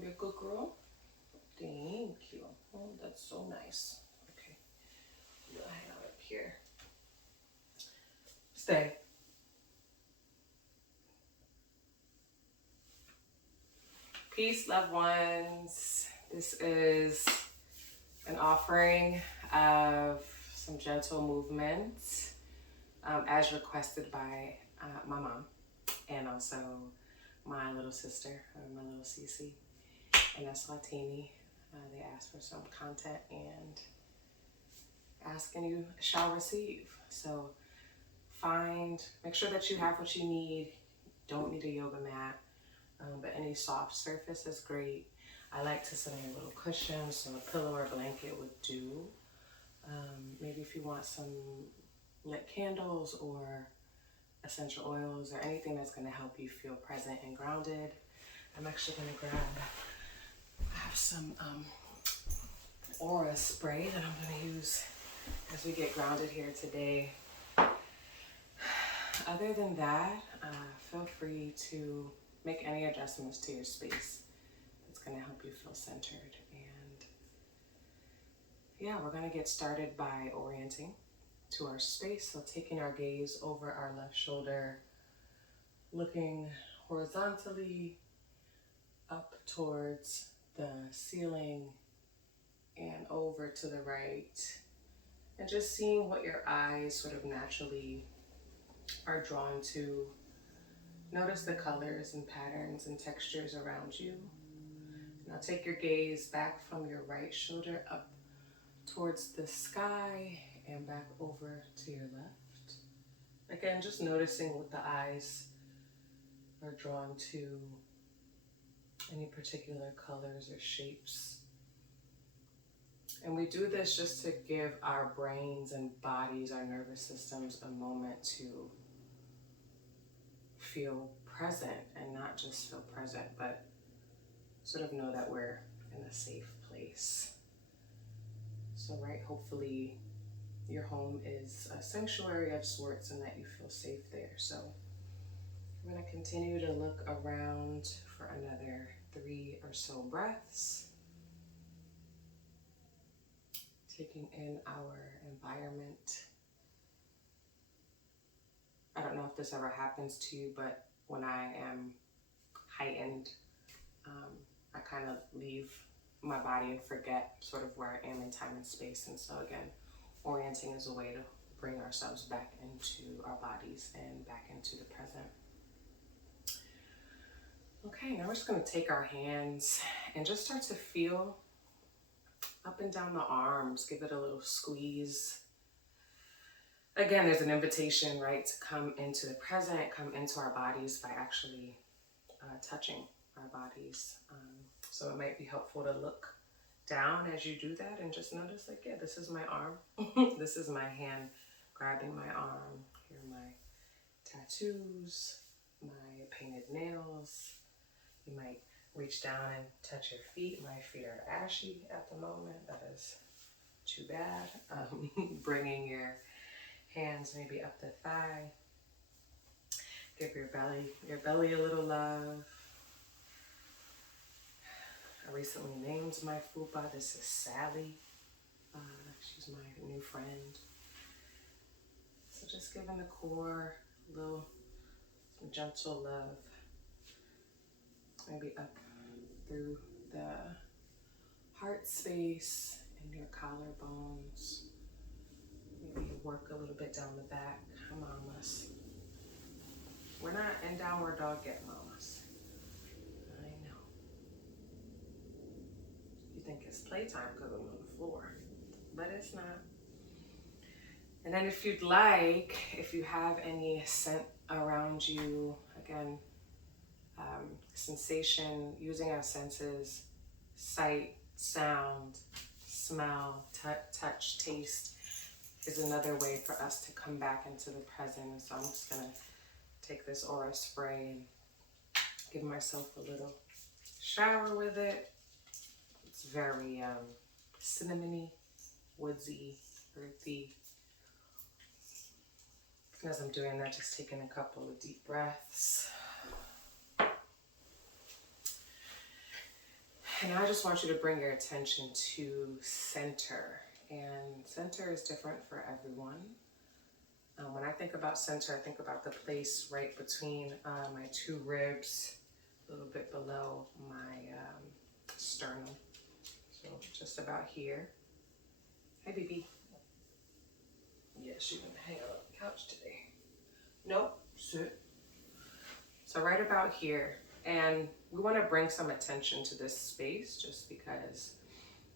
You're a good girl. Thank you. Oh, that's so nice. Okay. You'll hang out up here. Stay. Peace, loved ones. This is an offering of some gentle movements as requested by my mom and also my little sister, my little Cece, and Eswatini. They asked for some content and asking you shall receive. So make sure that you have what you need. Don't need a yoga mat, but any soft surface is great. I like to sit on a little cushion, so a pillow or blanket would do. Maybe if you want some lit candles or essential oils or anything that's going to help you feel present and grounded. I'm actually going to I have some aura spray that I'm going to use as we get grounded here today. Other than that, feel free to make any adjustments to your space that's going to help you feel centered. And yeah, we're going to get started by orienting to our space. So taking our gaze over our left shoulder, looking horizontally up towards the ceiling and over to the right, and just seeing what your eyes sort of naturally are drawn to. Notice the colors and patterns and textures around you. Now take your gaze back from your right shoulder up towards the sky and back over to your left. Again, just noticing what the eyes are drawn to, any particular colors or shapes. And we do this just to give our brains and bodies, our nervous systems, a moment to feel present, and not just feel present, but sort of know that we're in a safe place. So, right, hopefully your home is a sanctuary of sorts and that you feel safe there. So I'm going to continue to look around for another 3 or so breaths. Taking in our environment. I don't know if this ever happens to you, but when I am heightened, I kind of leave my body and forget sort of where I am in time and space. And so again, orienting is a way to bring ourselves back into our bodies and back into the present. Okay, now we're just going to take our hands and just start to feel up and down the arms. Give it a little squeeze. Again, there's an invitation, right, to come into the present, come into our bodies by actually touching our bodies. So it might be helpful to look down as you do that and just notice, like, yeah, this is my arm. This is my hand grabbing my arm. Here are my tattoos, my painted nails. You might reach down and touch your feet. My feet are ashy at the moment. That is too bad. Bringing your hands maybe up the thigh. Give your belly a little love. I recently named my fupa. This is Sally. She's my new friend. So just giving the core a little some gentle love. Maybe up through the heart space and your collarbones. Maybe work a little bit down the back. Mamas. We're not in downward dog yet, mamas. I know. You think it's playtime because I'm on the floor, but it's not. And then if you'd like, if you have any scent around you, again, sensation, using our senses, sight, sound, smell, touch, taste, is another way for us to come back into the present. And so I'm just gonna take this aura spray and give myself a little shower with it. It's very cinnamony, woodsy, earthy. And as I'm doing that, just taking a couple of deep breaths. And now I just want you to bring your attention to center. And center is different for everyone. When I think about center, I think about the place right between my two ribs, a little bit below my sternum. So just about here. Hi, baby. Yes, you can hang out on the couch today. Nope, sit. So right about here. And we want to bring some attention to this space just because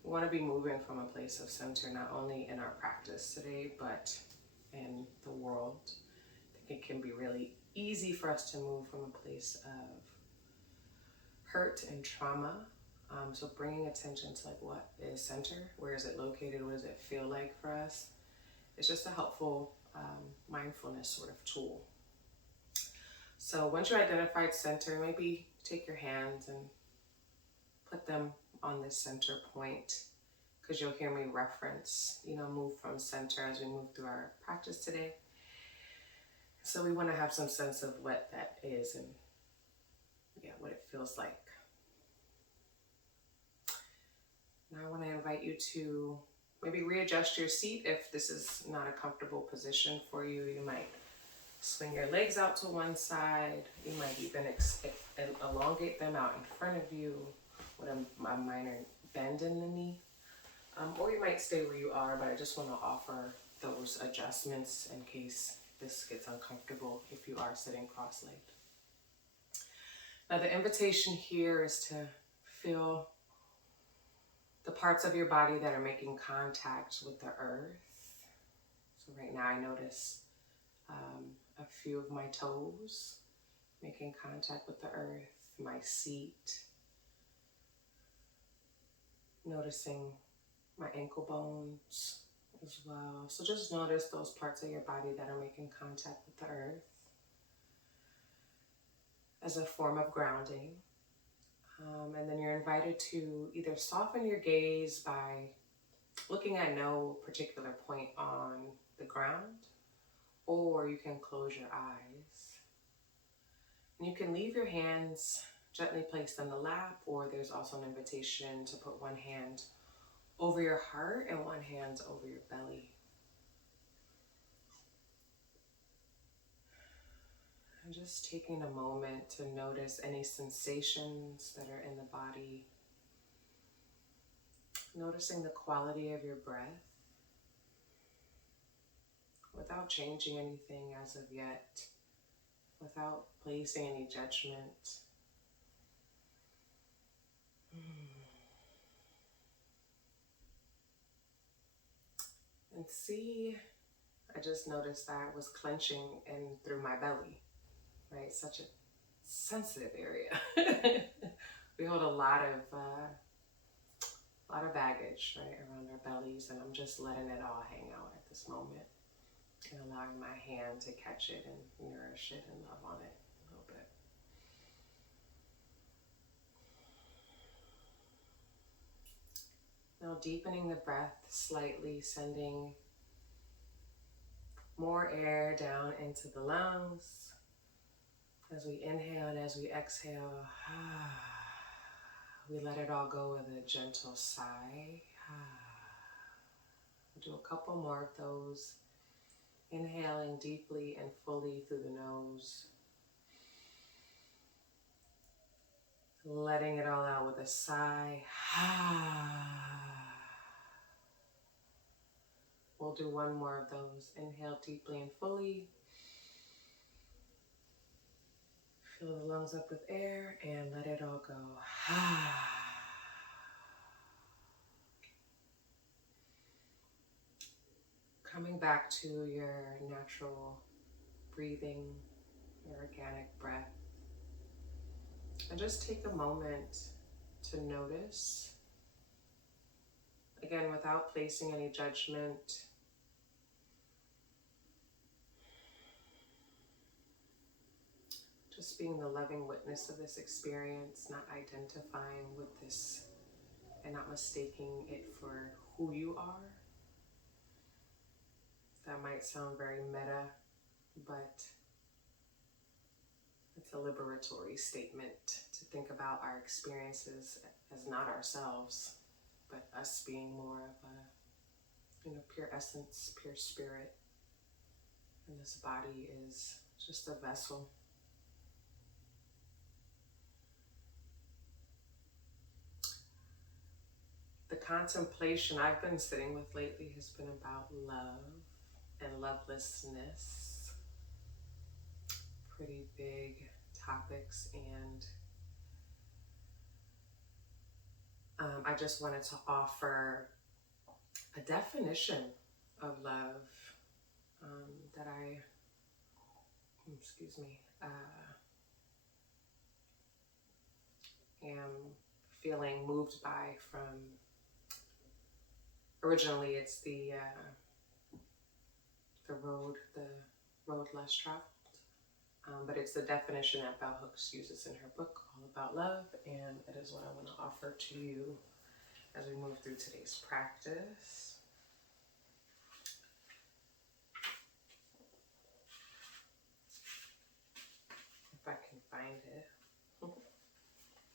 we want to be moving from a place of center, not only in our practice today, but in the world. I think it can be really easy for us to move from a place of hurt and trauma. So bringing attention to like, what is center? Where is it located? What does it feel like for us? It's just a helpful mindfulness sort of tool. So once you identified center, maybe take your hands and put them on this center point, because you'll hear me reference, move from center as we move through our practice today. So we want to have some sense of what that is and what it feels like. Now I want to invite you to maybe readjust your seat. If this is not a comfortable position for you, you might swing your legs out to one side. You might even elongate them out in front of you with a minor bend in the knee. Or you might stay where you are, but I just want to offer those adjustments in case this gets uncomfortable if you are sitting cross-legged. Now the invitation here is to feel the parts of your body that are making contact with the earth. So right now I notice a few of my toes making contact with the earth, my seat, noticing my ankle bones as well. So just notice those parts of your body that are making contact with the earth as a form of grounding. And then you're invited to either soften your gaze by looking at no particular point on the ground, or you can close your eyes. And you can leave your hands gently placed on the lap, or there's also an invitation to put one hand over your heart and one hand over your belly. And just taking a moment to notice any sensations that are in the body. Noticing the quality of your breath without changing anything as of yet, without placing any judgment. And see, I just noticed that I was clenching in through my belly, right? Such a sensitive area. We hold a lot of baggage, right, around our bellies, and I'm just letting it all hang out at this moment and allowing my hand to catch it and nourish it and love on it a little bit. Now deepening the breath slightly, sending more air down into the lungs as we inhale and as we exhale. We let it all go with a gentle sigh. We'll do a couple more of those. Inhaling deeply and fully through the nose. Letting it all out with a sigh. We'll do one more of those. Inhale deeply and fully. Fill the lungs up with air and let it all go. Coming back to your natural breathing, your organic breath. And just take a moment to notice, again, without placing any judgment. Just being the loving witness of this experience, not identifying with this and not mistaking it for who you are. That might sound very meta, but It's a liberatory statement to think about our experiences as not ourselves, but us being more of a, pure essence, pure spirit. And this body is just a vessel. The contemplation I've been sitting with lately has been about love and lovelessness. Pretty big topics, and I just wanted to offer a definition of love that I, am feeling moved by from, originally it's the road less traveled. But it's the definition that Bell Hooks uses in her book, All About Love, and it is what I want to offer to you as we move through today's practice. If I can find it.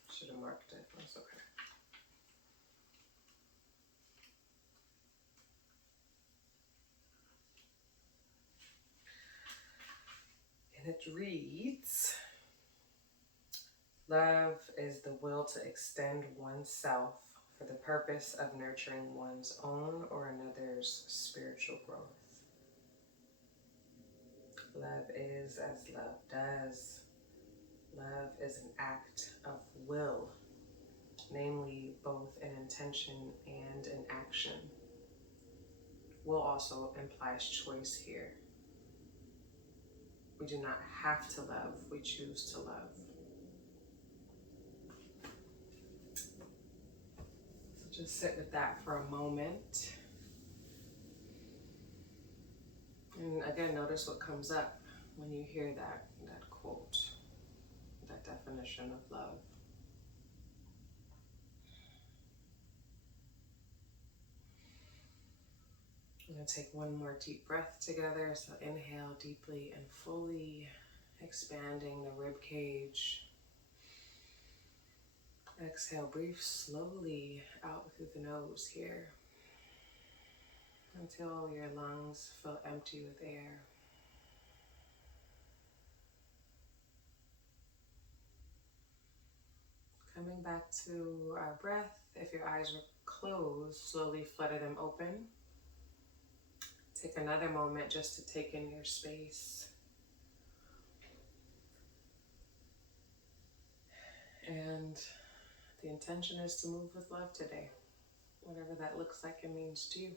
Should have marked it. That's okay. And it reads, love is the will to extend oneself for the purpose of nurturing one's own or another's spiritual growth. Love is as love does. Love is an act of will, namely both an intention and an action. Will also implies choice here. We do not have to love, we choose to love. So just sit with that for a moment. And again, notice what comes up when you hear that quote, that definition of love. I'm going to take one more deep breath together. So inhale deeply and fully, expanding the rib cage. Exhale, breathe slowly out through the nose here until your lungs fill empty with air. Coming back to our breath, if your eyes were closed, slowly flutter them open. Take another moment just to take in your space. And the intention is to move with love today, whatever that looks like and means to you.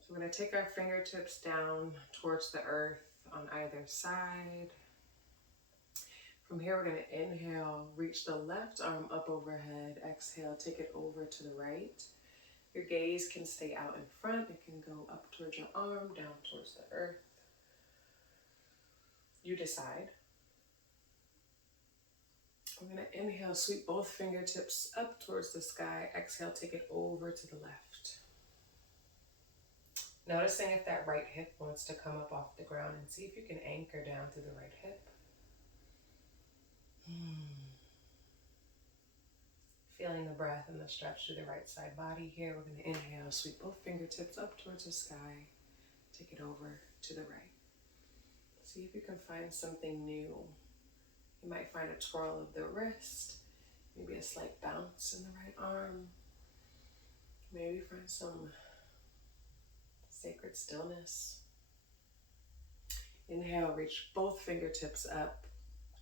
So we're going to take our fingertips down towards the earth on either side. From here, we're going to inhale, reach the left arm up overhead. Exhale, take it over to the right. Your gaze can stay out in front. It can go up towards your arm, down towards the earth. You decide. We're going to inhale, sweep both fingertips up towards the sky. Exhale, take it over to the left. Noticing if that right hip wants to come up off the ground, and see if you can anchor down through the right hip. Feeling the breath and the stretch through the right side body here. We're going to inhale, sweep both fingertips up towards the sky. Take it over to the right. See if you can find something new. You might find a twirl of the wrist, maybe a slight bounce in the right arm. Maybe find some sacred stillness. Inhale, reach both fingertips up.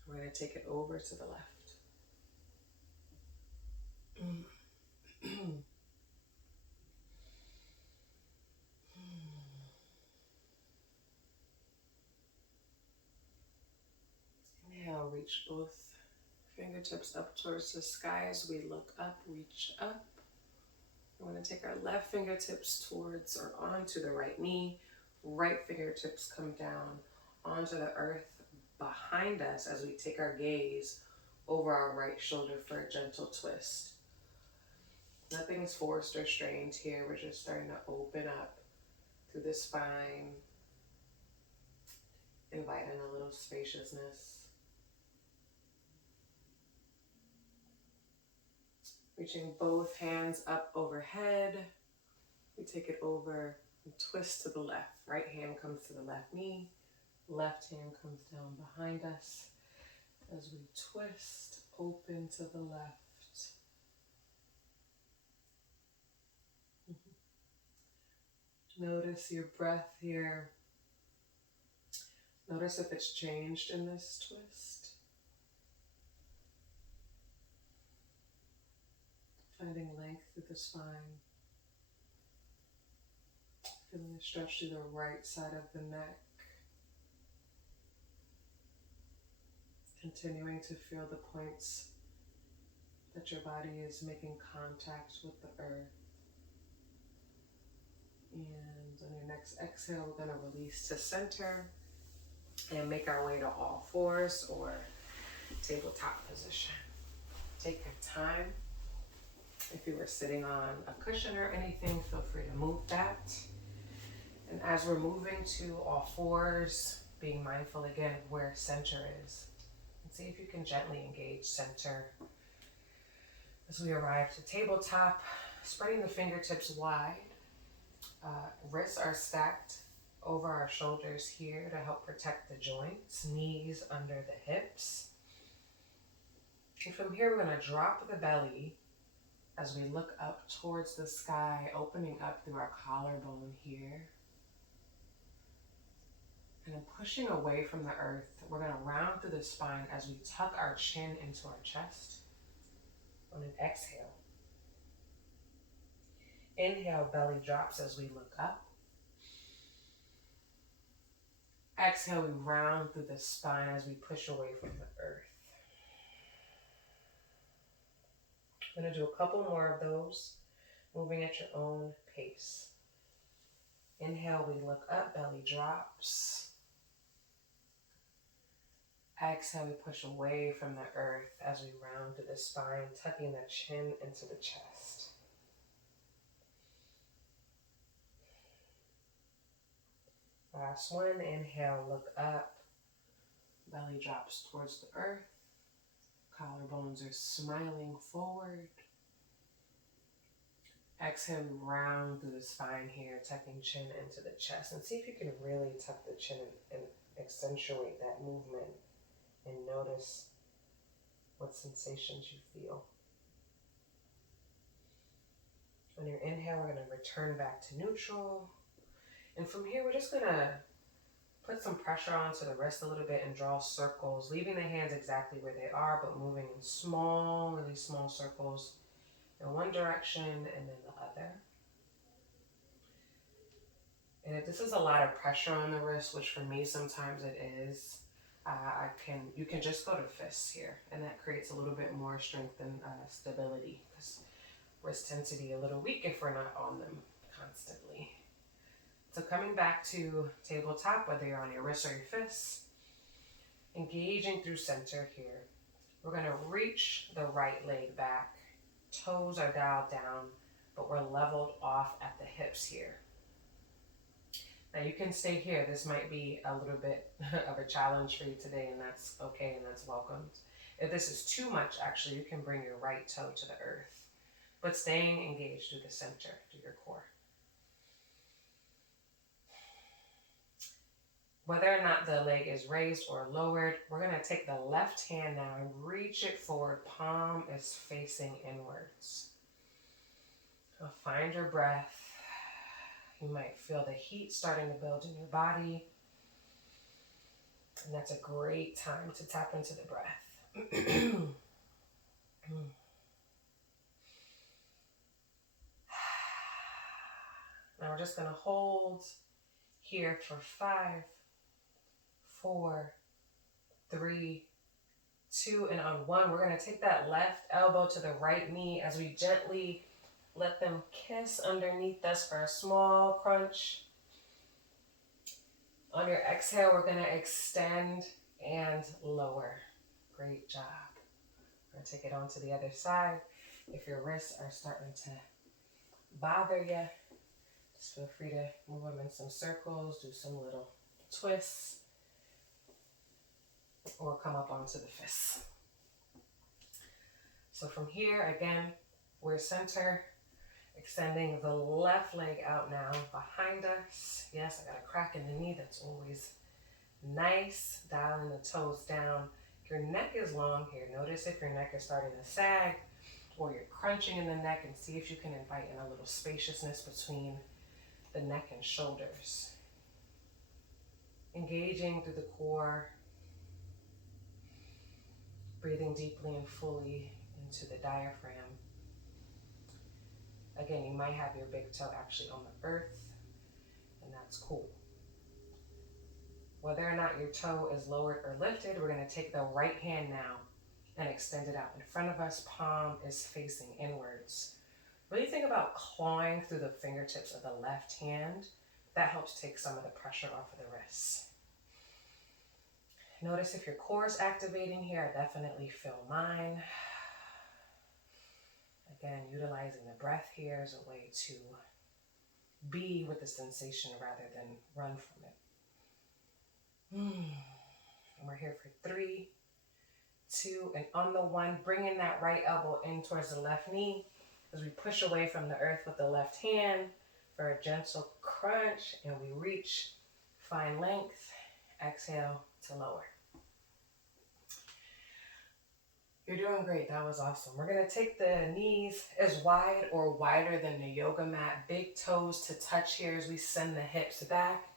We're going to take it over to the left. Inhale, reach both fingertips up towards the sky as we look up, reach up. We're going to take our left fingertips towards or onto the right knee. Right fingertips come down onto the earth behind us as we take our gaze over our right shoulder for a gentle twist. Nothing's forced or strained here. We're just starting to open up through the spine. Invite in a little spaciousness. Reaching both hands up overhead. We take it over and twist to the left. Right hand comes to the left knee. Left hand comes down behind us as we twist open to the left. Notice your breath here. Notice if it's changed in this twist. Finding length through the spine. Feeling a stretch through the right side of the neck. Continuing to feel the points that your body is making contact with the earth. And on your next exhale, we're going to release to center and make our way to all fours or tabletop position. Take your time. If you were sitting on a cushion or anything, feel free to move that. And as we're moving to all fours, being mindful again of where center is. And see if you can gently engage center. As we arrive to tabletop, spreading the fingertips wide. Wrists are stacked over our shoulders here to help protect the joints. Knees under the hips. And from here, we're going to drop the belly as we look up towards the sky, opening up through our collarbone here. And then pushing away from the earth, we're going to round through the spine as we tuck our chin into our chest. On an exhale. Inhale, belly drops as we look up. Exhale, we round through the spine as we push away from the earth. I'm going to do a couple more of those, moving at your own pace. Inhale, we look up, belly drops. Exhale, we push away from the earth as we round through the spine, tucking the chin into the chest. Last one, inhale, look up, belly drops towards the earth, collarbones are smiling forward. Exhale, round through the spine here, tucking chin into the chest. And see if you can really tuck the chin and accentuate that movement and notice what sensations you feel. On your inhale, we're going to return back to neutral. And from here, we're just going to put some pressure onto the wrist a little bit and draw circles, leaving the hands exactly where they are, but moving in small, really small circles in one direction and then the other. And if this is a lot of pressure on the wrist, which for me sometimes it is, you can just go to fists here, and that creates a little bit more strength and stability, because wrists tend to be a little weak if we're not on them constantly. So coming back to tabletop, whether you're on your wrists or your fists, engaging through center here. We're going to reach the right leg back. Toes are dialed down, but we're leveled off at the hips here. Now you can stay here. This might be a little bit of a challenge for you today, and that's okay and that's welcomed. If this is too much, actually, you can bring your right toe to the earth, but staying engaged through the center, through your core. Whether or not the leg is raised or lowered, we're going to take the left hand now and reach it forward. Palm is facing inwards. So find your breath. You might feel the heat starting to build in your body. And that's a great time to tap into the breath. Now we're just going to hold here for 5, 4, 3, 2, and on 1, we're going to take that left elbow to the right knee as we gently let them kiss underneath us for a small crunch. On your exhale, we're going to extend and lower. Great job. We're going to take it on to the other side. If your wrists are starting to bother you, just feel free to move them in some circles, do some little twists. or come up onto the fists. So from here, again, we're center, extending the left leg out now behind us. Yes, I got a crack in the knee. That's always nice. Dialing the toes down. Your neck is long here. Notice if your neck is starting to sag or you're crunching in the neck, and see if you can invite in a little spaciousness between the neck and shoulders. Engaging through the core, breathing deeply and fully into the diaphragm. Again, you might have your big toe actually on the earth, and that's cool. Whether or not your toe is lowered or lifted, we're going to take the right hand now and extend it out in front of us. Palm is facing inwards. Really think about clawing through the fingertips of the left hand. That helps take some of the pressure off of the wrists. Notice if your core is activating here. I definitely feel mine. Again, utilizing the breath here as a way to be with the sensation rather than run from it. And we're here for 3, 2, and on the 1, bringing that right elbow in towards the left knee as we push away from the earth with the left hand for a gentle crunch, and we reach, find length, exhale to lower. You're doing great. That was awesome. We're going to take the knees as wide or wider than the yoga mat. Big toes to touch here as we send the hips back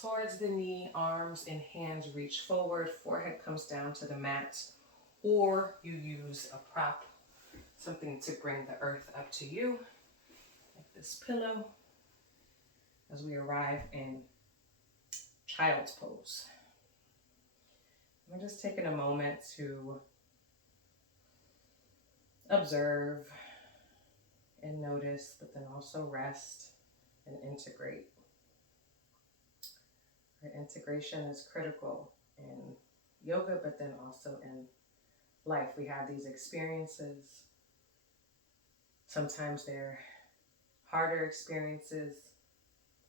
towards the knee. Arms and hands reach forward. Forehead comes down to the mat. Or you use a prop, something to bring the earth up to you, like this pillow, as we arrive in child's pose. I'm just taking a moment to observe and notice, but then also rest and integrate. Integration is critical in yoga, but then also in life. We have these experiences. Sometimes they're harder experiences,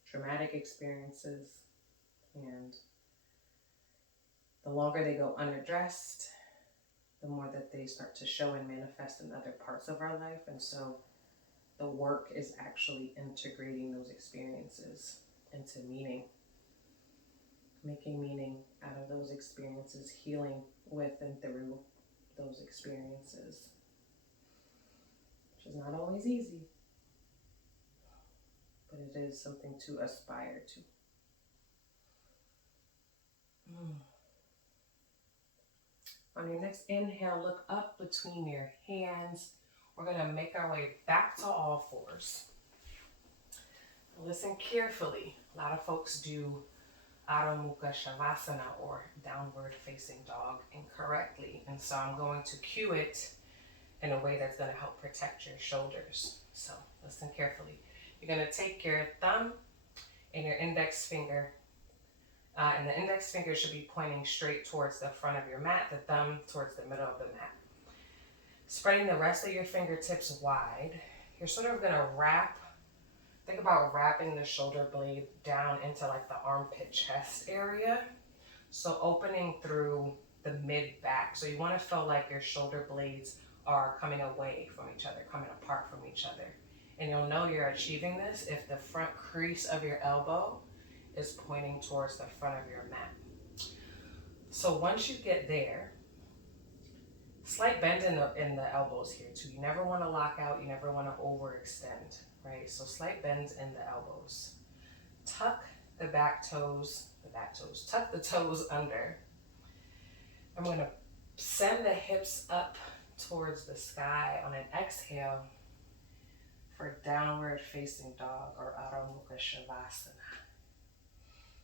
traumatic experiences, and the longer they go unaddressed, the more that they start to show and manifest in other parts of our life. And so the work is actually integrating those experiences into meaning, making meaning out of those experiences, healing with and through those experiences, which is not always easy, but it is something to aspire to. On your next inhale, look up between your hands. We're going to make our way back to all fours. Listen carefully. A lot of folks do Adho Mukha Shavasana, or downward facing dog, incorrectly. And so I'm going to cue it in a way that's going to help protect your shoulders. So listen carefully. You're going to take your thumb and your index finger, and the index finger should be pointing straight towards the front of your mat, the thumb towards the middle of the mat. Spreading the rest of your fingertips wide, you're sort of going to wrap, think about wrapping the shoulder blade down into like the armpit chest area. So opening through the mid back. So you want to feel like your shoulder blades are coming away from each other, coming apart from each other. And you'll know you're achieving this if the front crease of your elbow is pointing towards the front of your mat. So once you get there, slight bend in the elbows here too. You never want to lock out, you never want to overextend, right? So slight bends in the elbows. Tuck the back toes, tuck the toes under. I'm going to send the hips up towards the sky on an exhale for downward facing dog, or Adho Mukha Shavasana.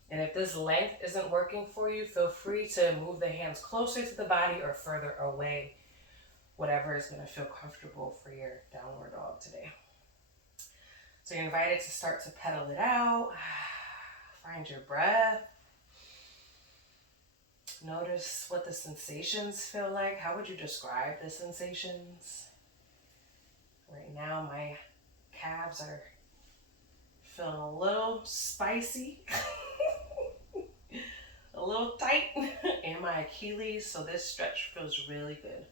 And if this length isn't working for you, feel free to move the hands closer to the body or further away, whatever is going to feel comfortable for your downward dog today. So you're invited to start to pedal it out. Find your breath. Notice what the sensations feel like. How would you describe the sensations? Right now, my calves are feeling a little spicy, a little tight, and my Achilles, so this stretch feels really good.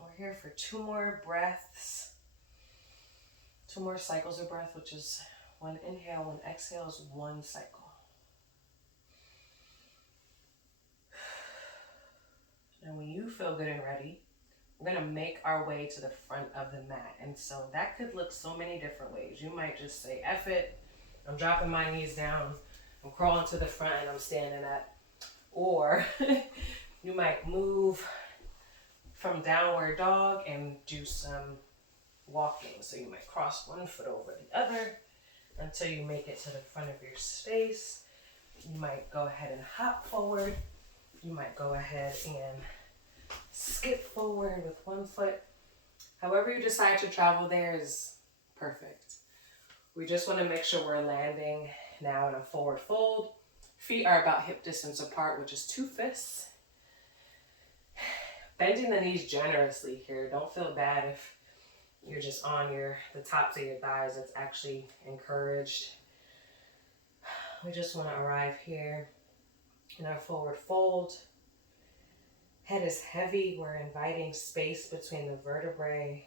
We're here for 2 more breaths, 2 more cycles of breath, which is 1 inhale, 1 exhale is 1 cycle. And when you feel good and ready, we're gonna make our way to the front of the mat. And so that could look so many different ways. You might just say, F it, I'm dropping my knees down, I'm crawling to the front and I'm standing up. Or you might move from downward dog and do some walking. So you might cross one foot over the other until you make it to the front of your space. You might go ahead and hop forward. You might go ahead and skip forward with 1 foot. However you decide to travel there is perfect. We just want to make sure we're landing now in a forward fold. Feet are about hip distance apart, which is 2 fists. Bending the knees generously here. Don't feel bad if you're just on the tops of your thighs. It's actually encouraged. We just want to arrive here in our forward fold. Head is heavy. We're inviting space between the vertebrae.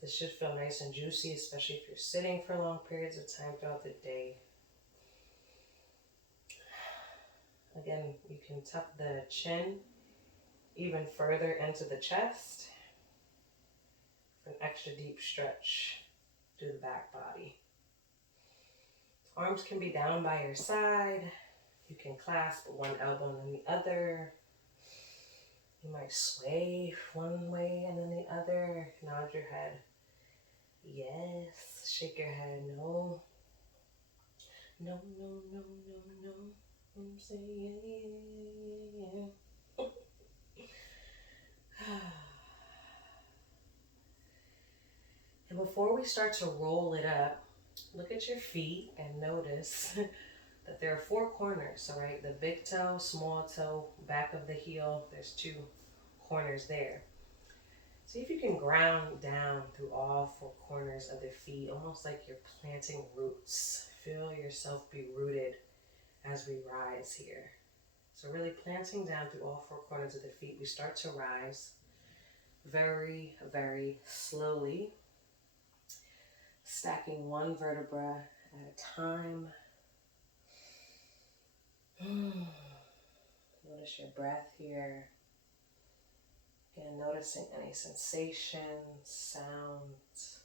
This should feel nice and juicy, especially if you're sitting for long periods of time throughout the day. Again, you can tuck the chin even further into the chest for an extra deep stretch through the back body. Arms can be down by your side. You can clasp one elbow and then the other. You might sway one way and then the other. Nod your head. Yes. Shake your head. No. No, no, no, no, no. I'm saying yeah. And before we start to roll it up, look at your feet and notice that there are 4 corners. So right, the big toe, small toe, back of the heel, there's 2 corners there. See if you can ground down through all 4 corners of the feet, almost like you're planting roots. Feel yourself be rooted as we rise here. So really planting down through all 4 corners of the feet. We start to rise very, very slowly, stacking 1 vertebra at a time. Notice your breath here. Again, noticing any sensations, sounds.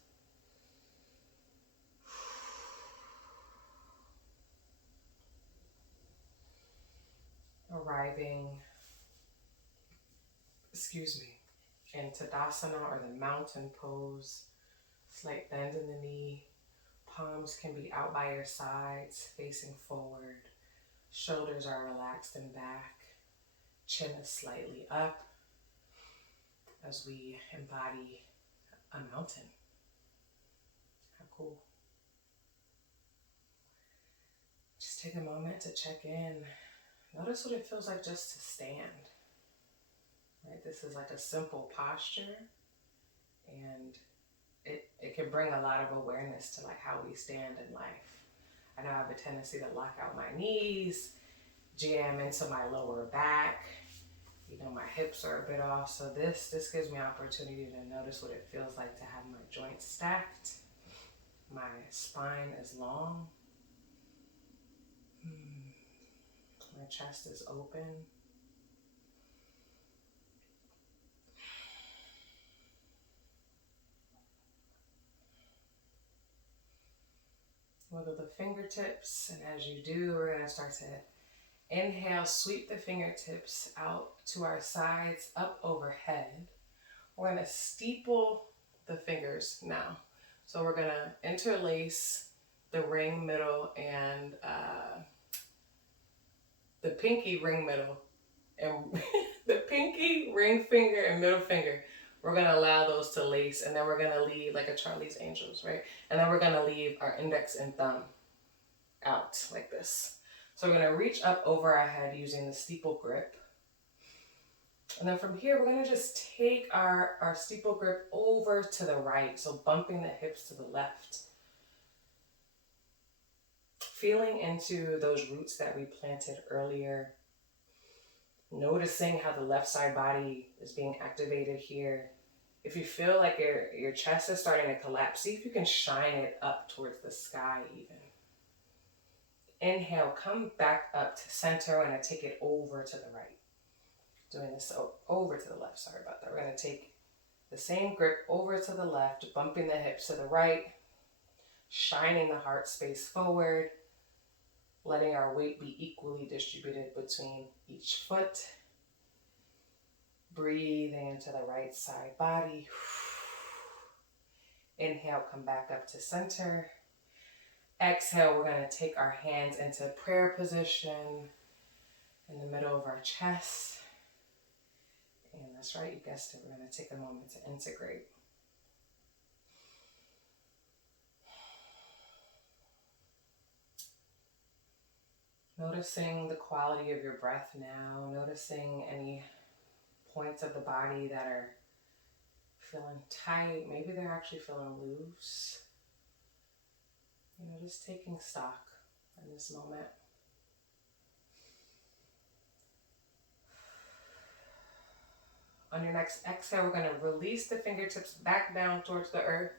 Arriving, in Tadasana or the mountain pose. Slight bend in the knee. Palms can be out by your sides, facing forward. Shoulders are relaxed and back. Chin is slightly up as we embody a mountain. How cool. Just take a moment to check in. Notice what it feels like just to stand. Right? This is like a simple posture, and it can bring a lot of awareness to like how we stand in life. I know I have a tendency to lock out my knees, jam into my lower back. You know, my hips are a bit off. So this gives me opportunity to notice what it feels like to have my joints stacked. My spine is long. My chest is open. Wiggle the fingertips, and as you do, we're going to start to inhale, sweep the fingertips out to our sides, up overhead. We're going to steeple the fingers now. So we're going to interlace the ring, middle, and the pinky, ring, middle, and the pinky, ring finger, and middle finger. We're going to allow those to lace, and then we're going to leave like a Charlie's Angels, right? And then we're going to leave our index and thumb out like this. So we're going to reach up over our head using the steeple grip. And then from here, we're going to just take our steeple grip over to the right, so bumping the hips to the left. feeling into those roots that we planted earlier, noticing how the left side body is being activated here. If you feel like your chest is starting to collapse, see if you can shine it up towards the sky even. Inhale, come back up to center. We're going to take it over to the right. Doing this over to the left, sorry about that. We're going to take the same grip over to the left, bumping the hips to the right, shining the heart space forward, letting our weight be equally distributed between each foot. Breathing into the right side body. Inhale, come back up to center. Exhale, we're going to take our hands into prayer position in the middle of our chest. And that's right, you guessed it. We're going to take a moment to integrate. Noticing the quality of your breath now, noticing any points of the body that are feeling tight. Maybe they're actually feeling loose. Just taking stock in this moment. On your next exhale, we're going to release the fingertips back down towards the earth.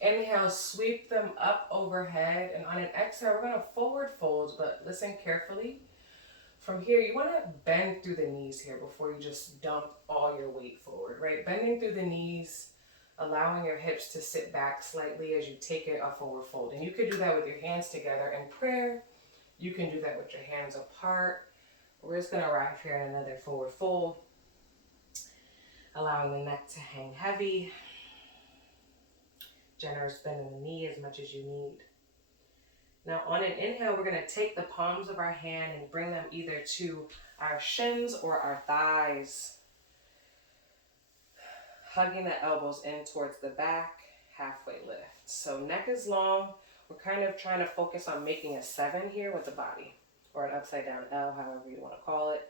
Inhale, sweep them up overhead. And on an exhale, we're going to forward fold, but listen carefully. From here, you want to bend through the knees here before you just dump all your weight forward, right? Bending through the knees, allowing your hips to sit back slightly as you take it a forward fold. And you could do that with your hands together in prayer. You can do that with your hands apart. We're just going to arrive here in another forward fold, allowing the neck to hang heavy. Generous bend in the knee as much as you need. Now on an inhale, we're going to take the palms of our hand and bring them either to our shins or our thighs. Hugging the elbows in towards the back, halfway lift. So neck is long. We're kind of trying to focus on making a 7 here with the body, or an upside down L, however you want to call it.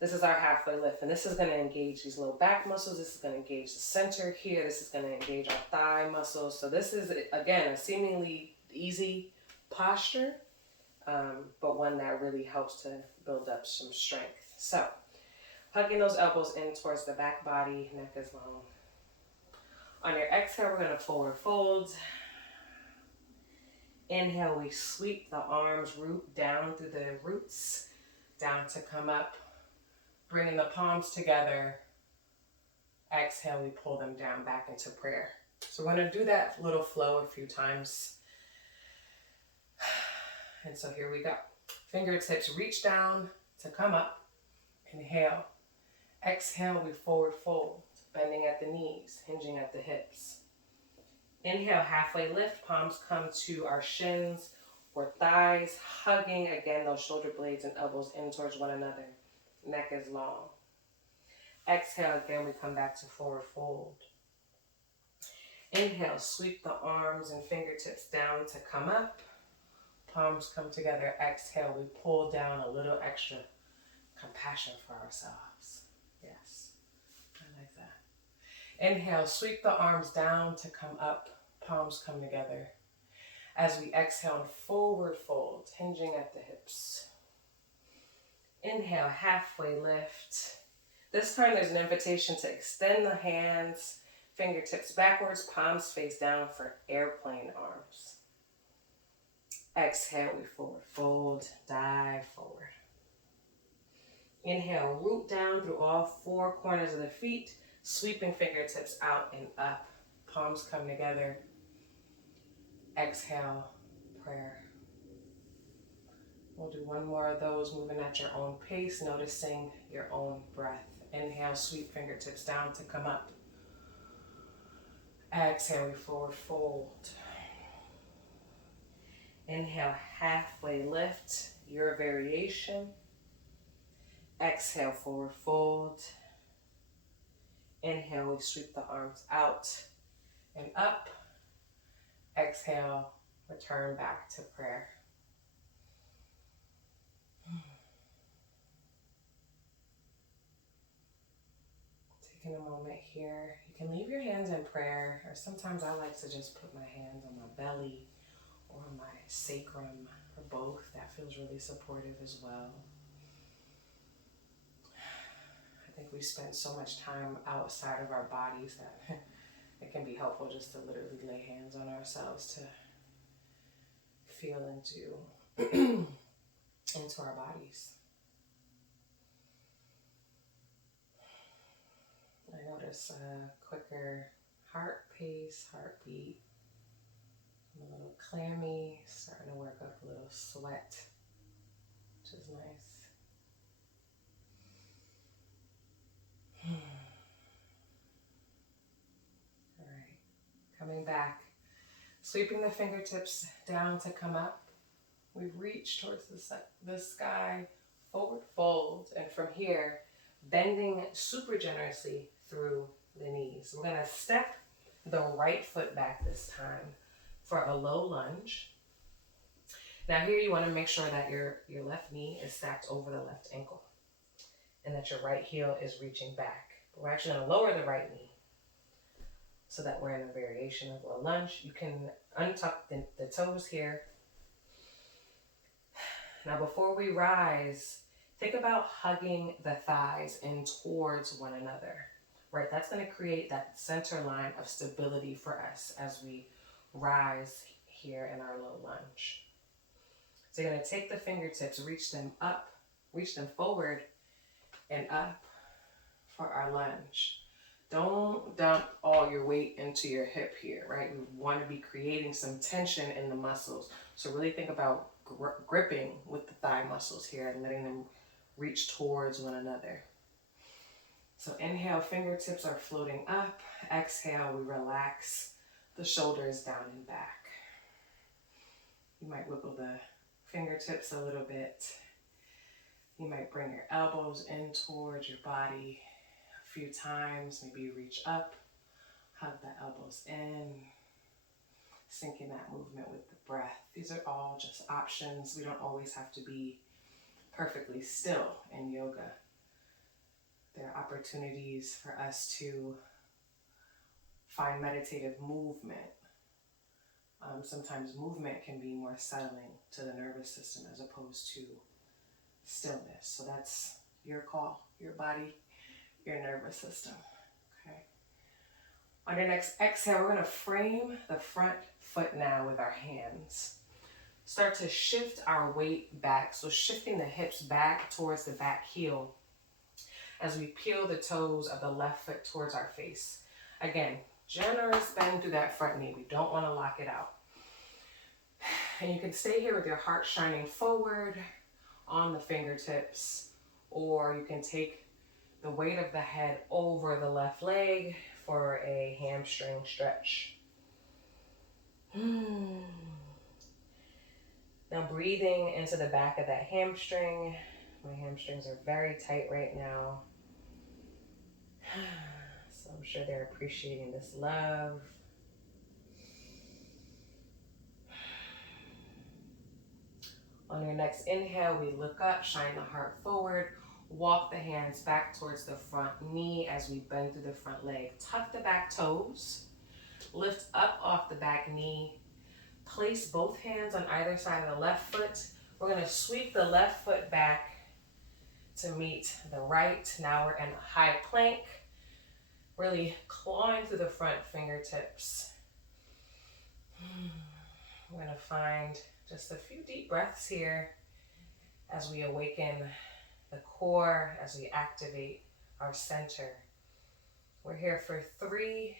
This is our halfway lift, and this is going to engage these low back muscles. This is going to engage the center here. This is going to engage our thigh muscles. So this is, again, a seemingly easy posture, but one that really helps to build up some strength. So hugging those elbows in towards the back body, neck is long. On your exhale, we're going to forward fold. Inhale, we sweep the arms root down through the roots, down to come up, bringing the palms together. Exhale, we pull them down back into prayer. So we're going to do that little flow a few times. And so here we go. Fingertips reach down to come up. Inhale. Exhale, we forward fold, bending at the knees, hinging at the hips. Inhale, halfway lift, palms come to our shins or thighs, hugging again those shoulder blades and elbows in towards one another. Neck is long. Exhale, again, we come back to forward fold. Inhale, sweep the arms and fingertips down to come up. Palms come together. Exhale, we pull down a little extra compassion for ourselves. Yes, I like that. Inhale, sweep the arms down to come up. Palms come together. As we exhale, forward fold, hinging at the hips. Inhale, halfway lift. This time there's an invitation to extend the hands, fingertips backwards, palms face down for airplane arms. Exhale, we forward fold, dive forward. Inhale, root down through all 4 corners of the feet, sweeping fingertips out and up. Palms come together. Exhale, prayer. We'll do one more of those, moving at your own pace, noticing your own breath. Inhale, sweep fingertips down to come up. Exhale, we forward fold. Inhale, halfway lift, your variation. Exhale, forward fold. Inhale, we sweep the arms out and up. Exhale, return back to prayer. Taking a moment here. You can leave your hands in prayer, or sometimes I like to just put my hands on my belly or my sacrum, or both. That feels really supportive as well. I think we spend so much time outside of our bodies that it can be helpful just to literally lay hands on ourselves to feel into our bodies. I notice a quicker heart pace, heartbeat. I'm a little clammy, starting to work up a little sweat, which is nice. All right, coming back, sweeping the fingertips down to come up. We reach towards the sky, forward fold, and from here, bending super generously through the knees. We're gonna step the right foot back this time for a low lunge. Now here you wanna make sure that your left knee is stacked over the left ankle and that your right heel is reaching back. We're actually gonna lower the right knee so that we're in a variation of a lunge. You can untuck the toes here. Now before we rise, think about hugging the thighs in towards one another, right? That's gonna create that center line of stability for us as we rise here in our low lunge. So you're gonna take the fingertips, reach them up, reach them forward and up for our lunge. Don't dump all your weight into your hip here, right? We wanna be creating some tension in the muscles. So really think about gripping with the thigh muscles here and letting them reach towards one another. So inhale, fingertips are floating up. Exhale, we relax the shoulders down and back. You might wiggle the fingertips a little bit. You might bring your elbows in towards your body a few times. Maybe you reach up, hug the elbows in, syncing that movement with the breath. These are all just options. We don't always have to be perfectly still in yoga. There are opportunities for us to find meditative movement. Sometimes movement can be more settling to the nervous system as opposed to stillness. So that's your call, your body, your nervous system. Okay. On your next exhale, we're going to frame the front foot now with our hands. Start to shift our weight back. So shifting the hips back towards the back heel as we peel the toes of the left foot towards our face. Again, generous bend through that front knee. We don't want to lock it out. And you can stay here with your heart shining forward on the fingertips, or you can take the weight of the head over the left leg for a hamstring stretch. Now breathing into the back of that hamstring. My hamstrings are very tight right now. So I'm sure they're appreciating this love. On your next inhale, we look up, shine the heart forward, walk the hands back towards the front knee as we bend through the front leg. Tuck the back toes, lift up off the back knee, place both hands on either side of the left foot. We're gonna sweep the left foot back to meet the right. Now we're in a high plank, really clawing through the front fingertips. We're gonna find just a few deep breaths here as we awaken the core, as we activate our center. We're here for 3,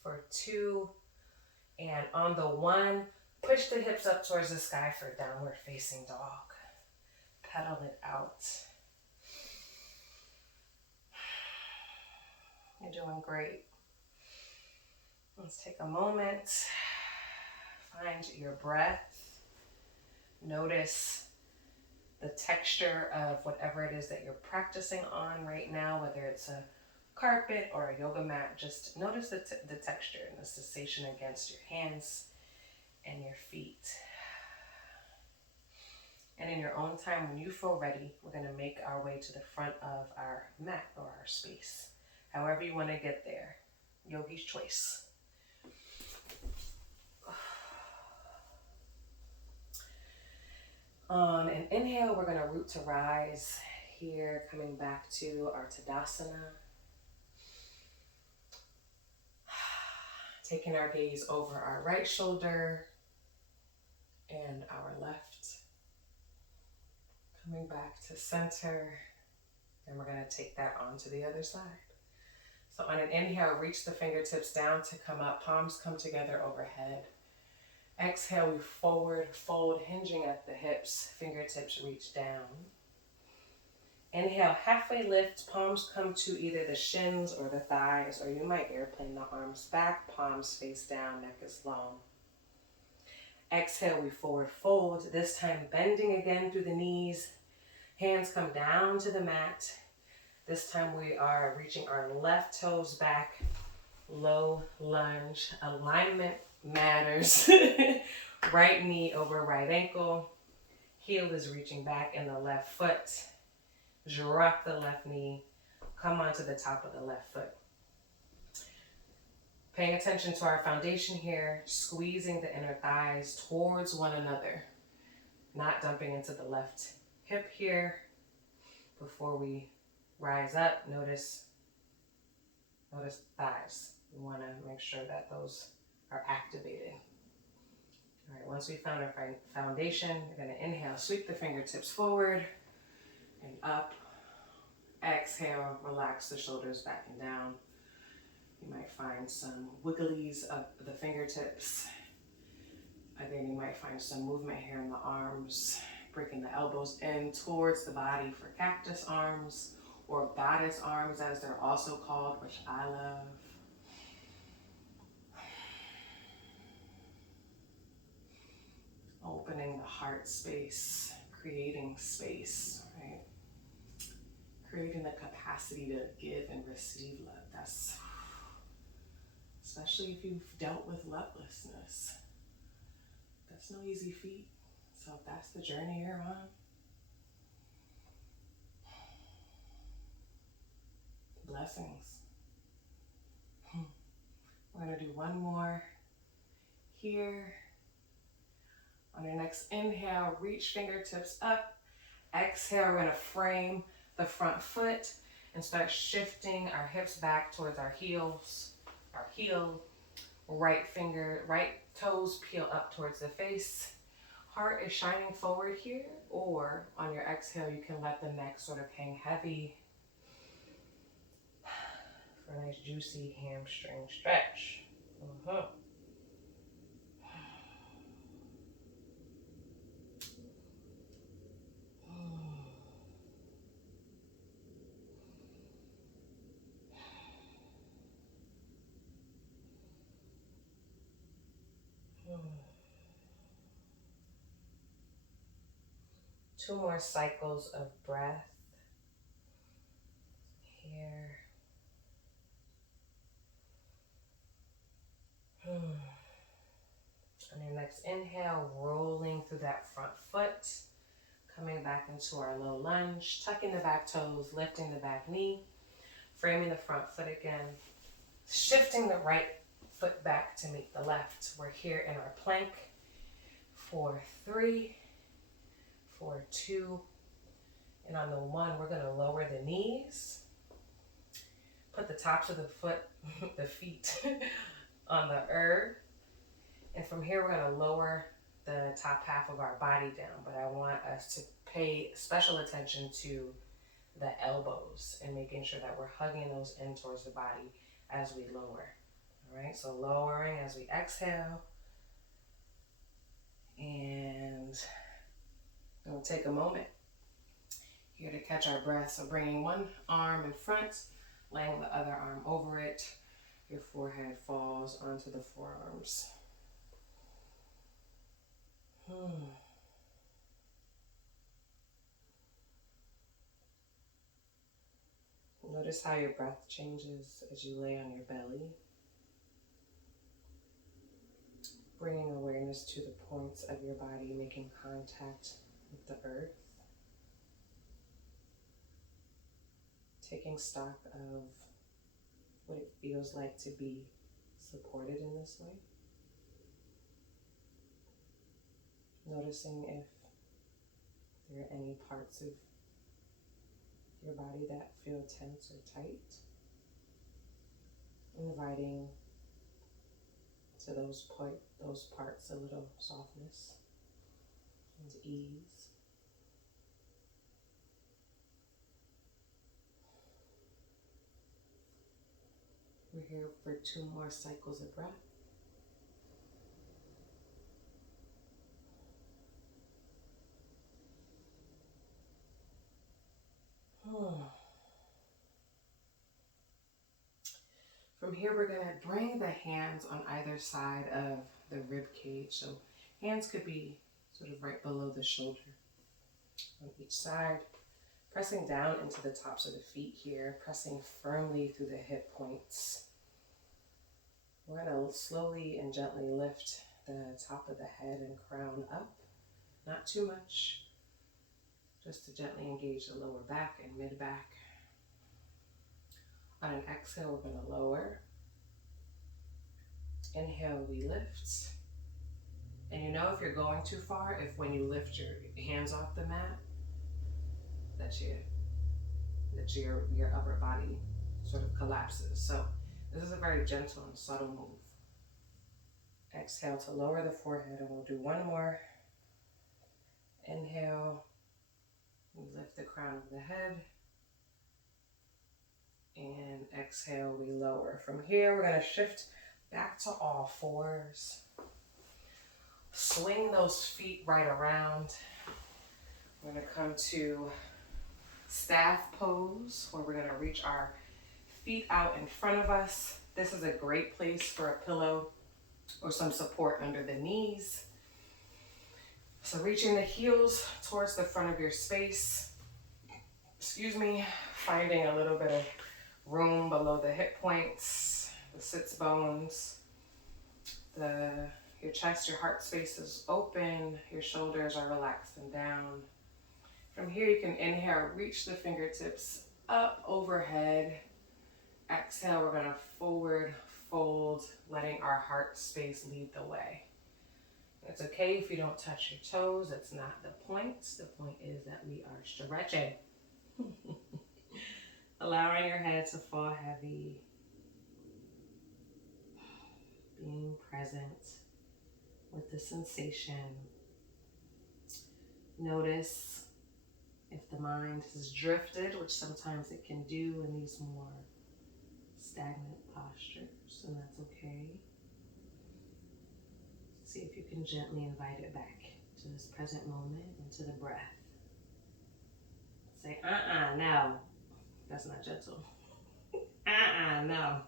for 2, and on the 1, push the hips up towards the sky for downward facing dog. Pedal it out. You're doing great. Let's take a moment. Find your breath. Notice the texture of whatever it is that you're practicing on right now, whether it's a carpet or a yoga mat. Just notice the texture and the sensation against your hands and your feet. And in your own time, when you feel ready, we're going to make our way to the front of our mat or our space. However you want to get there, yogi's choice. On an inhale, we're going to root to rise here, coming back to our Tadasana. Taking our gaze over our right shoulder and our left. Coming back to center. And we're going to take that on to the other side. So on an inhale, reach the fingertips down to come up. Palms come together overhead. Exhale, we forward fold, hinging at the hips. Fingertips reach down. Inhale, halfway lift. Palms come to either the shins or the thighs, or you might airplane the arms back. Palms face down, neck is long. Exhale, we forward fold. This time bending again through the knees. Hands come down to the mat. This time we are reaching our left toes back. Low lunge. Alignment matters. Right knee over right ankle. Heel is reaching back in the left foot. Drop the left knee. Come onto the top of the left foot. Paying attention to our foundation here. Squeezing the inner thighs towards one another. Not dumping into the left hip here. Before we rise up, notice thighs. We want to make sure that those are activated. All right, once we found our foundation, we're going to inhale, sweep the fingertips forward and up. Exhale, relax the shoulders back and down. You might find some wigglies of the fingertips. Again, you might find some movement here in the arms. Breaking the elbows in towards the body for cactus arms or goddess arms as they're also called, which I love. Opening the heart space, creating space, right? Creating the capacity to give and receive love. That's, especially if you've dealt with lovelessness, that's no easy feat. So if that's the journey you're on, blessings. We're going to do one more here. On your next inhale, reach fingertips up. Exhale, we're going to frame the front foot and start shifting our hips back towards our heels. Our heel, right toes peel up towards the face. Heart is shining forward here, or on your exhale, you can let the neck sort of hang heavy for a nice juicy hamstring stretch. Two more cycles of breath here. On your next inhale, rolling through that front foot, coming back into our low lunge, tucking the back toes, lifting the back knee, framing the front foot again, shifting the right foot back to meet the left. We're here in our plank for 3, for 2, and on the 1, we're going to lower the knees, put the tops of the feet on the earth, and from here we're going to lower the top half of our body down, but I want us to pay special attention to the elbows and making sure that we're hugging those in towards the body as we lower. All right, so lowering as we exhale, and we'll take a moment here to catch our breath. So bringing one arm in front, laying the other arm over it. Your forehead falls onto the forearms. Notice how your breath changes as you lay on your belly. Bringing awareness to the points of your body, making contact with the earth. Taking stock of what it feels like to be supported in this way. Noticing if If there are any parts of your body that feel tense or tight, inviting to those parts a little softness and ease. We're here for 2 more cycles of breath. From here, we're going to bring the hands on either side of the rib cage. So hands could be sort of right below the shoulder on each side. Pressing down into the tops of the feet here, pressing firmly through the hip points. We're going to slowly and gently lift the top of the head and crown up. Not too much, just to gently engage the lower back and mid back. On an exhale, we're going to lower. Inhale, we lift. And you know if you're going too far, if when you lift your hands off the mat, that your upper body sort of collapses. So this is a very gentle and subtle move. Exhale to lower the forehead, and we'll do one more. Inhale, we lift the crown of the head. And exhale, we lower. From here, we're going to shift back to all fours. Swing those feet right around. We're going to come to staff pose, where we're going to reach our feet out in front of us. This is a great place for a pillow or some support under the knees. So reaching the heels towards the front of your space. Finding a little bit of room below the hip points, the sits bones, your chest, your heart space is open, your shoulders are relaxed and down. From here, you can inhale, reach the fingertips up overhead. Exhale, we're gonna forward fold, letting our heart space lead the way. It's okay if you don't touch your toes, that's not the point. The point is that we are stretching. Allowing your head to fall heavy. Being present with the sensation. Notice if the mind has drifted, which sometimes it can do in these more stagnant postures, and that's okay. See if you can gently invite it back to this present moment and to the breath. Say, no. That's not gentle. No.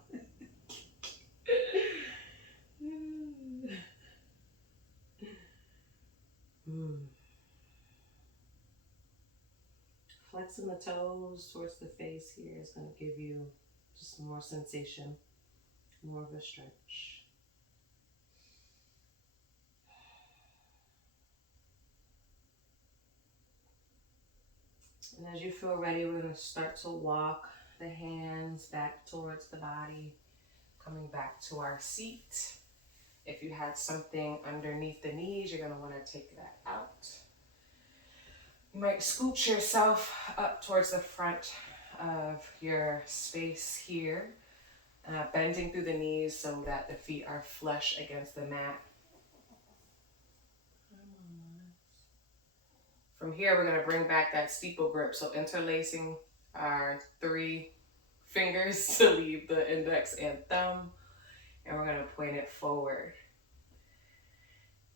Flexing the toes towards the face here is going to give you just more sensation, more of a stretch. And as you feel ready, we're going to start to walk the hands back towards the body, coming back to our seat. If you had something underneath the knees, you're going to want to take that out. You might scoot yourself up towards the front of your space here, bending through the knees so that the feet are flush against the mat. From here, we're going to bring back that steeple grip. So interlacing our 3 fingers to leave the index and thumb. And we're going to point it forward.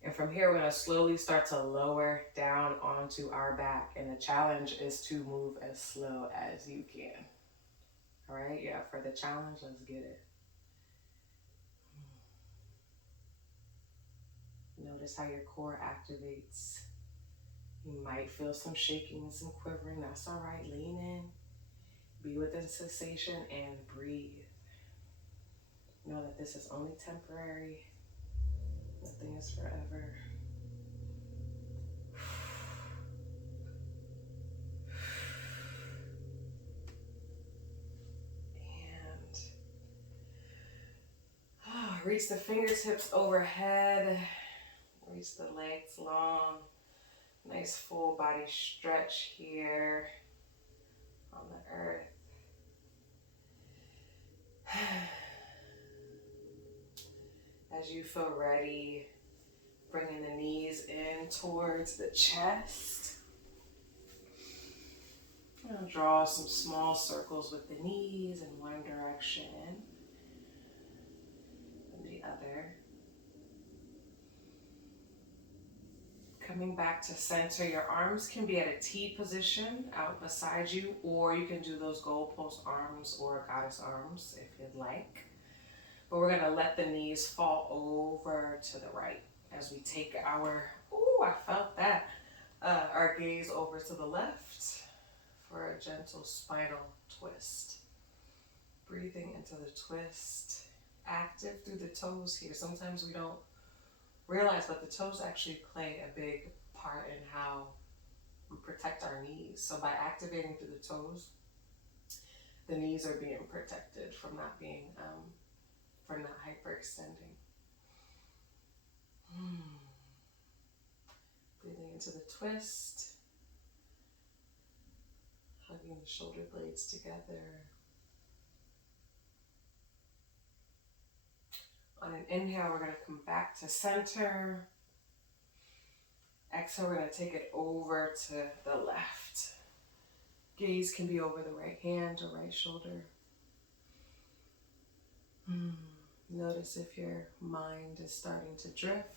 And from here, we're going to slowly start to lower down onto our back. And the challenge is to move as slow as you can. All right, yeah, for the challenge, let's get it. Notice how your core activates. You might feel some shaking and some quivering. That's all right. Lean in. Be with the sensation and breathe. Know that this is only temporary. Nothing is forever. And reach the fingertips overhead. Reach the legs long. Nice full body stretch here on the earth. As you feel ready, bringing the knees in towards the chest. And draw some small circles with the knees in one direction and the other. Coming back to center, your arms can be at a T position out beside you, or you can do those goalpost arms or goddess arms if you'd like. But we're gonna let the knees fall over to the right as we take our, ooh, I felt that, our gaze over to the left for a gentle spinal twist. Breathing into the twist, active through the toes here. Sometimes we don't realize, but the toes actually play a big part in how we protect our knees. So by activating through the toes, the knees are being protected from not being, from not hyperextending. Breathing into the twist, hugging the shoulder blades together. On an inhale, we're going to come back to center. Exhale, we're going to take it over to the left. Gaze can be over the right hand or right shoulder. Notice if your mind is starting to drift.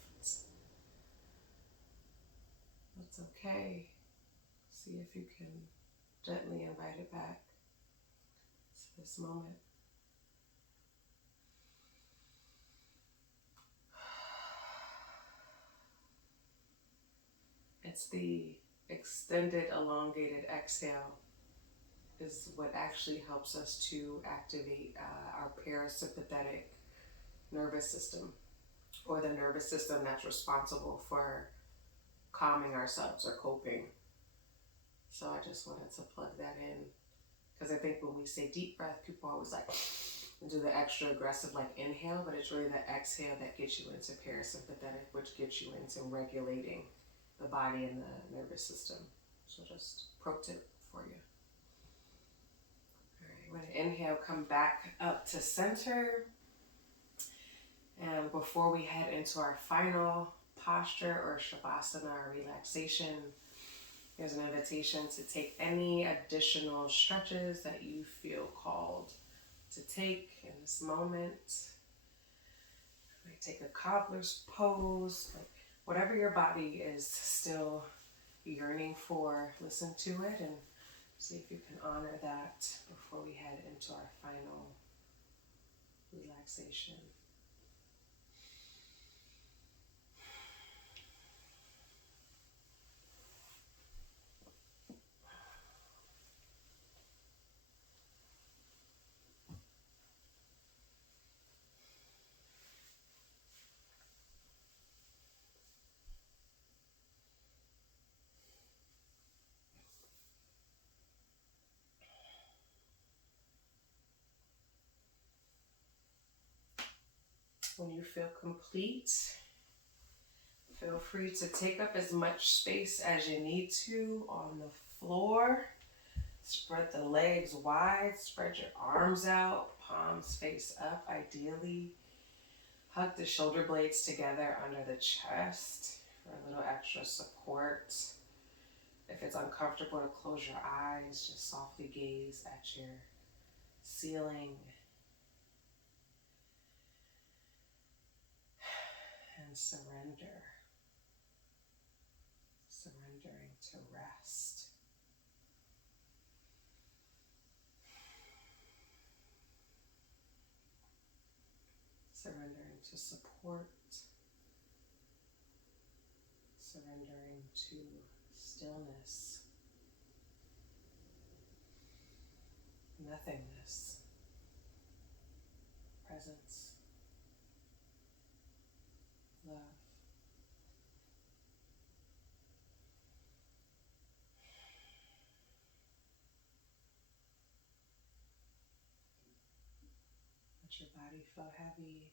That's okay. See if you can gently invite it back to this moment. It's the extended, elongated exhale is what actually helps us to activate our parasympathetic nervous system, or the nervous system that's responsible for calming ourselves or coping. So I just wanted to plug that in, because I think when we say deep breath, people always like do the extra aggressive like inhale, but it's really the exhale that gets you into parasympathetic, which gets you into regulating the body and the nervous system. So just pro tip for you. All right, we're going to inhale, come back up to center. And before we head into our final posture or shavasana or relaxation, there's an invitation to take any additional stretches that you feel called to take in this moment. You might take a cobbler's pose, like whatever your body is still yearning for, listen to it and see if you can honor that before we head into our final relaxation. When you feel complete, feel free to take up as much space as you need to on the floor. Spread the legs wide, spread your arms out, palms face up ideally. Hug the shoulder blades together under the chest for a little extra support. If it's uncomfortable to close your eyes, just softly gaze at your ceiling. And surrender. Surrendering to rest. Surrendering to support. Surrendering to stillness. Nothingness. Presence. Love. Let your body feel heavy.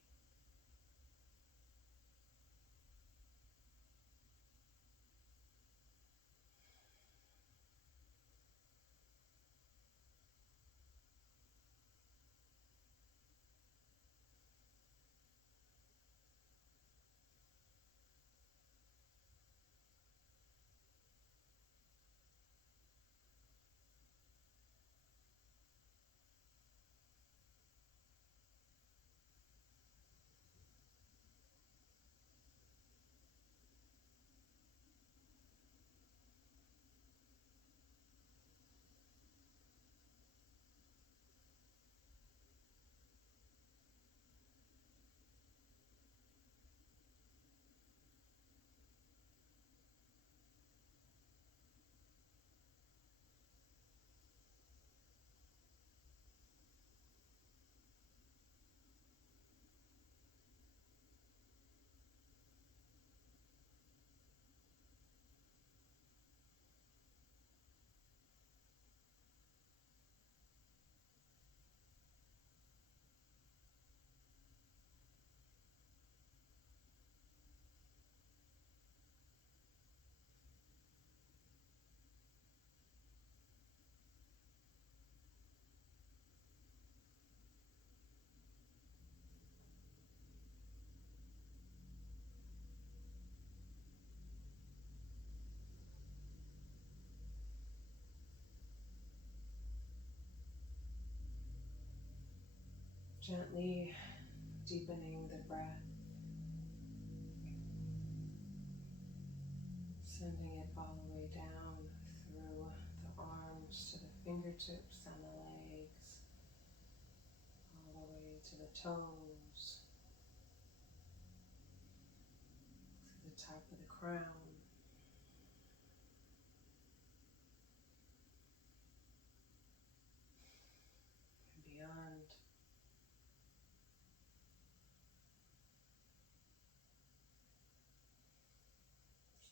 Gently deepening the breath, sending it all the way down through the arms to the fingertips and the legs, all the way to the toes, to the top of the crown, and beyond.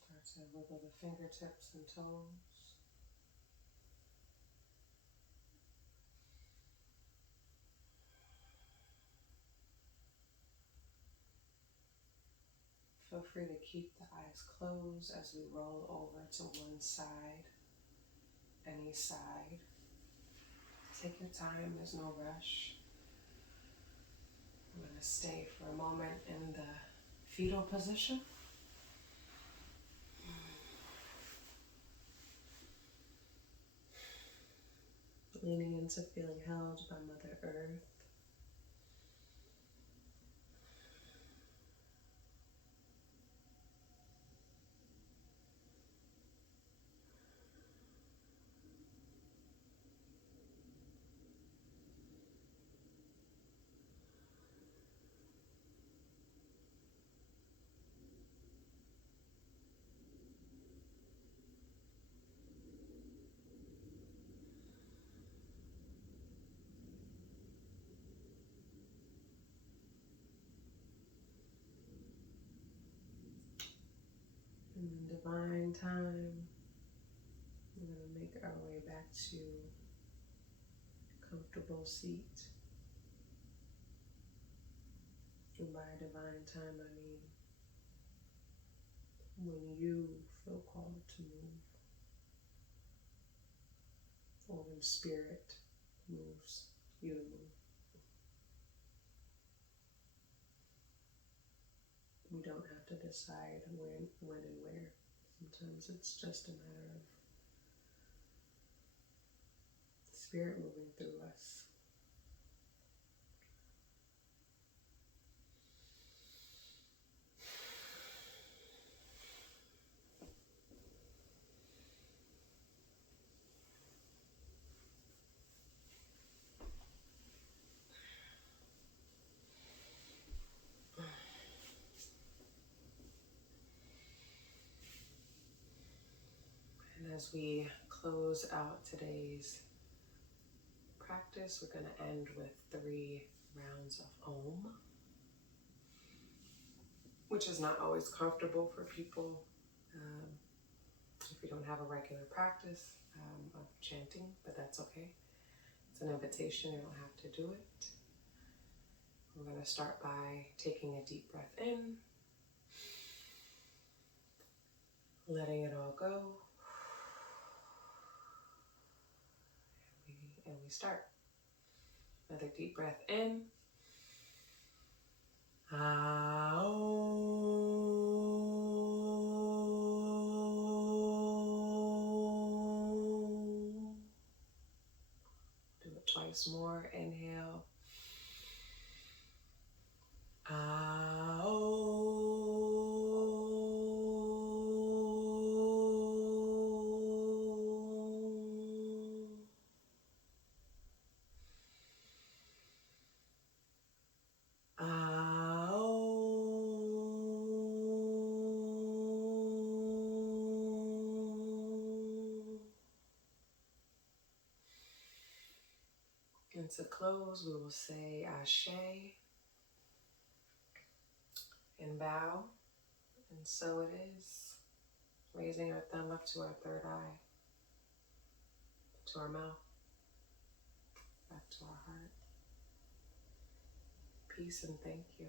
Start to wiggle the fingertips and toes. Feel free to keep the eyes closed as we roll over to one side, any side. Take your time, there's no rush. I'm going to stay for a moment in the fetal position. Leaning into feeling held by Mother Earth. And in divine time, we're going to make our way back to a comfortable seat. And by divine time, I mean when you feel called to move, or when spirit moves you to move. We don't have to decide when and where. Sometimes it's just a matter of spirit moving through us. And as we close out today's practice, we're going to end with 3 rounds of Om, which is not always comfortable for people if you don't have a regular practice of chanting, but that's okay. It's an invitation, you don't have to do it. We're going to start by taking a deep breath in, letting it all go, and we start. Another deep breath in. Do it twice more. Inhale. And to close, we will say Ashe and bow. And so it is. Raising our thumb up to our third eye, to our mouth, back to our heart. Peace and thank you.